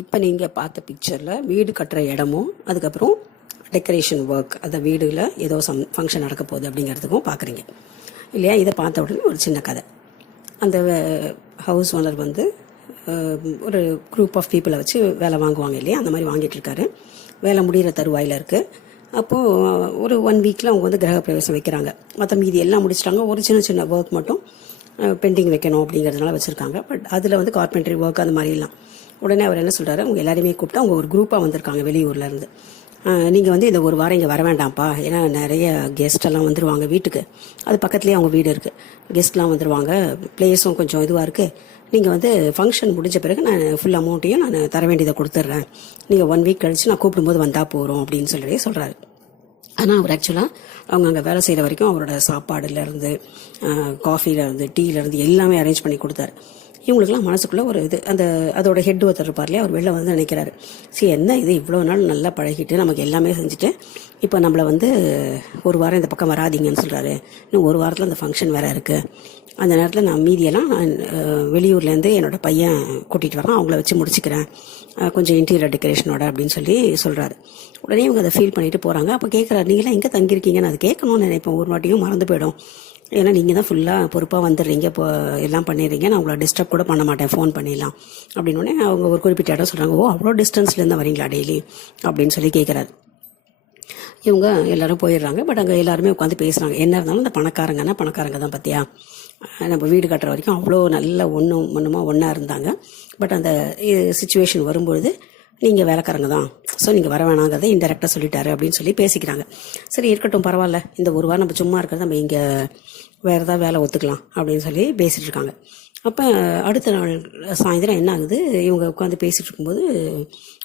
இப்போ நீங்கள் பார்த்த பிக்சரில் வீடு கட்டுற இடமும் அதுக்கப்புறம் டெக்கரேஷன் ஒர்க் அந்த வீடில் ஏதோ ஃபங்க்ஷன் நடக்க போகுது அப்படிங்கிறதுக்கும் பார்க்குறீங்க இல்லையா. இதை பார்த்த உடனே ஒரு சின்ன கதை. அந்த ஹவுஸ் ஓனர் வந்து ஒரு குரூப் ஆஃப் பீப்புளை வச்சு வேலை வாங்குவாங்க இல்லையா, அந்த மாதிரி வாங்கிட்டு இருக்காரு. வேலை முடிகிற தருவாயில் இருக்குது. அப்போது ஒரு 1 வீக்கில் அவங்க வந்து கிரகப்பிரவேசம் வைக்கிறாங்க. மற்ற மீதி எல்லாம் முடிச்சிட்டாங்க. ஒரு சின்ன சின்ன ஒர்க் மட்டும் பெண்டிங் வைக்கணும் அப்படிங்கிறதுனால வச்சுருக்காங்க. பட் அதில் வந்து கார்பென்ட்ரி ஒர்க் அந்த மாதிரிலாம். உடனே அவர் என்ன சொல்கிறாரு, அவங்க எல்லாருமே கூப்பிட்டு அவங்க ஒரு குரூப்பாக வந்திருக்காங்க வெளியூர்லேருந்து. நீங்கள் வந்து இந்த ஒரு வாரம் இங்கே வர வேண்டாம்ப்பா, ஏன்னா நிறைய கெஸ்டெல்லாம் வந்துடுவாங்க வீட்டுக்கு. அது பக்கத்துலேயே அவங்க வீடு இருக்குது. கெஸ்ட்லாம் வந்துடுவாங்க, பிளேஸும் கொஞ்சம் இதுவாக இருக்குது. நீங்கள் வந்து ஃபங்க்ஷன் முடிஞ்ச பிறகு நான் ஃபுல் அமௌண்ட்டையும் நான் தர வேண்டியதை கொடுத்துட்றேன். நீங்கள் 1 வீக் கழித்து நான் கூப்பிடும்போது வந்தால் போகிறோம் அப்படின்னு சொல்லி சொல்கிறாரு. ஆனால் அவர் ஆக்சுவலாக அவங்க அங்கே வேலை செய்கிற வரைக்கும் அவரோட சாப்பாடுலேருந்து காஃபிலேருந்து டீலேருந்து எல்லாமே அரேஞ்ச் பண்ணி கொடுத்தாரு. இவங்களுக்குலாம் மனசுக்குள்ளே ஒரு இது, அதோட ஹெட் ஒருத்தர் இருப்பார் இல்லையா, அவர் வெளில வந்து நினைக்கிறாரு, சரி என்ன இது இவ்வளோ நாள் நல்லா பழகிட்டு நமக்கு எல்லாமே செஞ்சுட்டு இப்போ நம்மளை வந்து ஒரு வாரம் இந்த பக்கம் வராதிங்கன்னு சொல்கிறாரு. இன்னும் ஒரு வாரத்தில் அந்த ஃபங்க்ஷன் வேறு இருக்குது. அந்த நேரத்தில் நான் மீதியெல்லாம் நான் வெளியூர்லேருந்து என்னோட பையன் கூட்டிகிட்டு வரேன், அவங்கள வச்சு முடிச்சுக்கிறேன் கொஞ்சம் இன்டீரியர் டெக்கரேஷனோட அப்படின்னு சொல்லி சொல்கிறாரு. உடனே இவங்க அதை ஃபீல் பண்ணிட்டு போகிறாங்க. அப்போ கேட்குறாரு, நீங்களாம் எங்கே தங்கியிருக்கீங்கன்னு அது கேட்கணும்னு நினைப்பேன். ஒரு வாட்டியும் மறந்து போயிடும். ஏன்னா நீங்கள் தான் ஃபுல்லாக பொறுப்பாக வந்துடுறீங்க, இப்போ எல்லாம் பண்ணிடுறீங்க, நான் உங்களை டிஸ்டர்ப் கூட பண்ண மாட்டேன், ஃபோன் பண்ணிடலாம் அப்படின்னோடனே அவங்க ஒரு குறிப்பிட்ட இடம் சொல்கிறாங்க. ஓ அவ்வளோ டிஸ்டன்ஸ்லேருந்து வரீங்களா டெய்லி அப்படின்னு சொல்லி கேட்குறாரு. இவங்க எல்லாரும் போயிடுறாங்க. பட் அங்கே எல்லாருமே உட்காந்து பேசுகிறாங்க. என்ன இருந்தாலும் அந்த பணக்காரங்க தான் பார்த்தியா, நம்ம வீடு கட்டுற வரைக்கும் அவ்வளோ நல்ல ஒன்றுமா ஒன்றா இருந்தாங்க. பட் அந்த சுச்சுவேஷன் வரும்பொழுது நீங்கள் வேலைக்காரங்க தான், ஸோ நீங்கள் வர வேணாங்கிறத இன்டெரக்டாக சொல்லிட்டாரு அப்படின்னு சொல்லி பேசிக்கிறாங்க. சரி இருக்கட்டும் பரவாயில்ல, இந்த ஒரு வாரம் நம்ம சும்மா இருக்கிறது நம்ம இங்கே வேறு ஏதாவது வேலை ஒத்துக்கலாம் அப்படின்னு சொல்லி பேசிகிட்டு இருக்காங்க. அப்போ அடுத்த நாள் சாயந்தரம் என்ன ஆகுது, இவங்க உட்காந்து பேசிகிட்டு இருக்கும்போது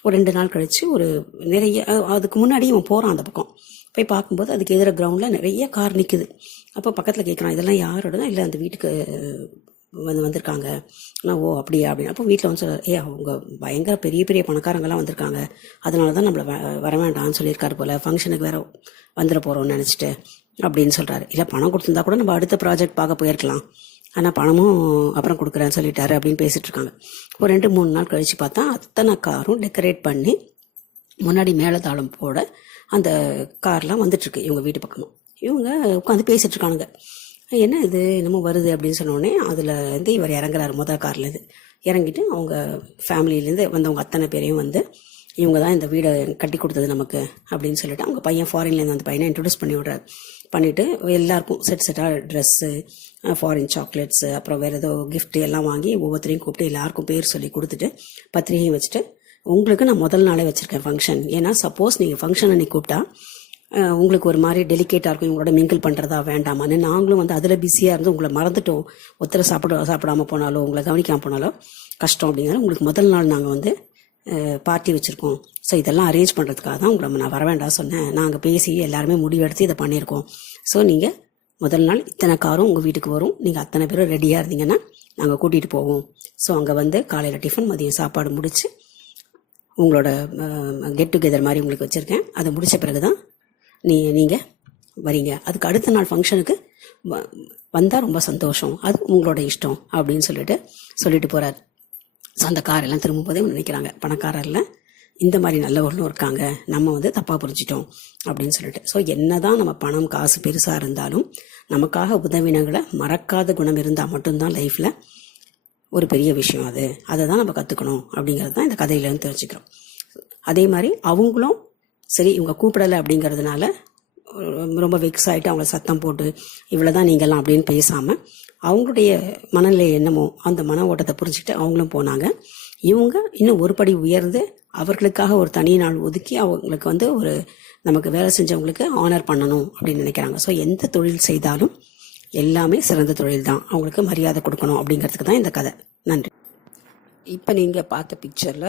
ஒரு 2 நாள் கழித்து ஒரு நிறைய, அதுக்கு முன்னாடி இவன் போகிறான் அந்த பக்கம் போய் பார்க்கும்போது அதுக்கு எதிர கிரவுண்டில் நிறைய கார் நிற்குது. அப்போ பக்கத்தில் கேட்குறான், இதெல்லாம் யாரோடனா, இல்லை அந்த வீட்டுக்கு வந்திருக்காங்க. ஆனால் ஓ அப்படியா அப்படின்னு. அப்போ வீட்டில் வந்து சொல்கிறார், அவங்க பயங்கர பெரிய பெரிய பணக்காரங்கெல்லாம் வந்திருக்காங்க, அதனால தான் நம்மளை வர வேண்டாம்னு சொல்லியிருக்காரு போல், ஃபங்க்ஷனுக்கு வேறு வந்துட போகிறோம்னு நினச்சிட்டு அப்படின்னு சொல்கிறாரு. இல்லை பணம் கொடுத்துருந்தா கூட நம்ம அடுத்த ப்ராஜெக்ட் பார்க்க போயிருக்கலாம், ஆனால் பணமும் அப்புறம் கொடுக்குறேன்னு சொல்லிட்டாரு அப்படின்னு பேசிகிட்டு இருக்காங்க. ஒரு 2-3 நாள் கழித்து பார்த்தா அத்தனை காரும் டெக்கரேட் பண்ணி முன்னாடி மேலதாளம் போட அந்த கார்லாம் வந்துட்டுருக்கு இவங்க வீட்டு பக்கமும். இவங்க உட்காந்து பேசிகிட்டு இருக்கானுங்க. என்ன இது என்னமோ வருது அப்படின்னு சொன்னோடனே அதில் வந்து இவர் இறங்குறாரு. முதல் கார்லேருந்து இறங்கிட்டு அவங்க ஃபேமிலியிலேருந்து வந்தவங்க அத்தனை பேரையும் வந்து இவங்க தான் இந்த வீடை கட்டி கொடுத்தது நமக்கு அப்படின்னு சொல்லிட்டு அவங்க பையன் ஃபாரின்லேருந்து அந்த பையனை இன்ட்ரடியூஸ் பண்ணி விடுறாரு. பண்ணிவிட்டு எல்லாருக்கும் செட்டாக ட்ரெஸ்ஸு, ஃபாரின் சாக்லேட்ஸு, அப்புறம் வேறு ஏதோ கிஃப்ட்டு எல்லாம் வாங்கி ஒவ்வொருத்தரையும் கூப்பிட்டு எல்லாருக்கும் பேர் சொல்லி கொடுத்துட்டு பத்திரிகையும் வச்சுட்டு, உங்களுக்கு நான் முதல் நாளே வச்சுருக்கேன் ஃபங்க்ஷன், ஏன்னா சப்போஸ் நீங்கள் ஃபங்க்ஷன் அன்றைக்கி கூப்பிட்டா உங்களுக்கு ஒரு மாதிரி டெலிகேட்டாக இருக்கும், இவங்களோட மிங்கிள் பண்ணுறதா வேண்டாமான்னு. நாங்களும் வந்து அதில் பிஸியாக இருந்து உங்களை மறந்துட்டோம், ஒருத்தரை சாப்பிடாமல் போனாலோ உங்களை கவனிக்காமல் போனாலோ கஷ்டம் அப்படிங்கிற உங்களுக்கு முதல் நாள் நாங்கள் வந்து பார்ட்டி வச்சுருக்கோம். ஸோ இதெல்லாம் அரேஞ்ச் பண்ணுறதுக்காக தான் உங்களை நான் வர வேண்டாம் சொன்னேன். நாங்கள் பேசி எல்லாருமே முடிவெடுத்து இதை பண்ணியிருக்கோம். ஸோ நீங்கள் முதல் நாள் இத்தனை காரும் உங்கள் வீட்டுக்கு வரும், நீங்கள் அத்தனை பேரும் ரெடியாக இருந்தீங்கன்னா நாங்கள் கூட்டிகிட்டு போவோம். ஸோ அங்கே வந்து காலையில் டிஃபன் மதியம் சாப்பாடு முடித்து உங்களோட கெட் டுகெதர் மாதிரி உங்களுக்கு வச்சுருக்கேன். அதை முடித்த பிறகு தான் நீங்கள் வரீங்க. அதுக்கு அடுத்த நாள் ஃபங்க்ஷனுக்கு வந்தால் ரொம்ப சந்தோஷம், அது உங்களோட இஷ்டம் அப்படின்னு சொல்லிட்டு போகிறார். ஸோ அந்த காரெல்லாம் திரும்பும்போதே நினைக்கிறாங்க, பணக்காரரில் இந்த மாதிரி நல்லவர்களும் இருக்காங்க, நம்ம வந்து தப்பாக புரிஞ்சிட்டோம் அப்படின்னு சொல்லிட்டு. ஸோ என்ன தான் நம்ம பணம் காசு பெருசாக இருந்தாலும் நமக்காக உதவினங்களை மறக்காத குணம் இருந்தால் மட்டும்தான் லைஃப்பில் ஒரு பெரிய விஷயம். அதை தான் நம்ம கற்றுக்கணும் அப்படிங்கிறது தான் இந்த கதையிலேருந்து தெரிஞ்சுக்கிறோம். அதே மாதிரி அவங்களும் சரி இவங்க கூப்பிடலை அப்படிங்கிறதுனால ரொம்ப வெக்ஸ் ஆகிட்டு அவங்கள சத்தம் போட்டு இவ்வளோ தான் நீங்கள்லாம் அப்படின்னு பேசாமல் அவங்களுடைய மனநிலை என்னமோ அந்த மன ஓட்டத்தை புரிஞ்சுக்கிட்டு அவங்களும் போனாங்க. இவங்க இன்னும் ஒரு படி உயர்ந்து அவர்களுக்காக ஒரு தனி நாள் ஒதுக்கி அவங்களுக்கு வந்து ஒரு நமக்கு வேலை செஞ்சவங்களுக்கு ஆனர் பண்ணணும் அப்படின்னு நினைக்கிறாங்க. ஸோ எந்த தொழில் செய்தாலும் எல்லாமே சிறந்த தொழில் தான், அவங்களுக்கு மரியாதை கொடுக்கணும் அப்படிங்கிறதுக்கு தான் இந்த கதை. நன்றி. இப்போ நீங்கள் பார்த்த பிக்சரில்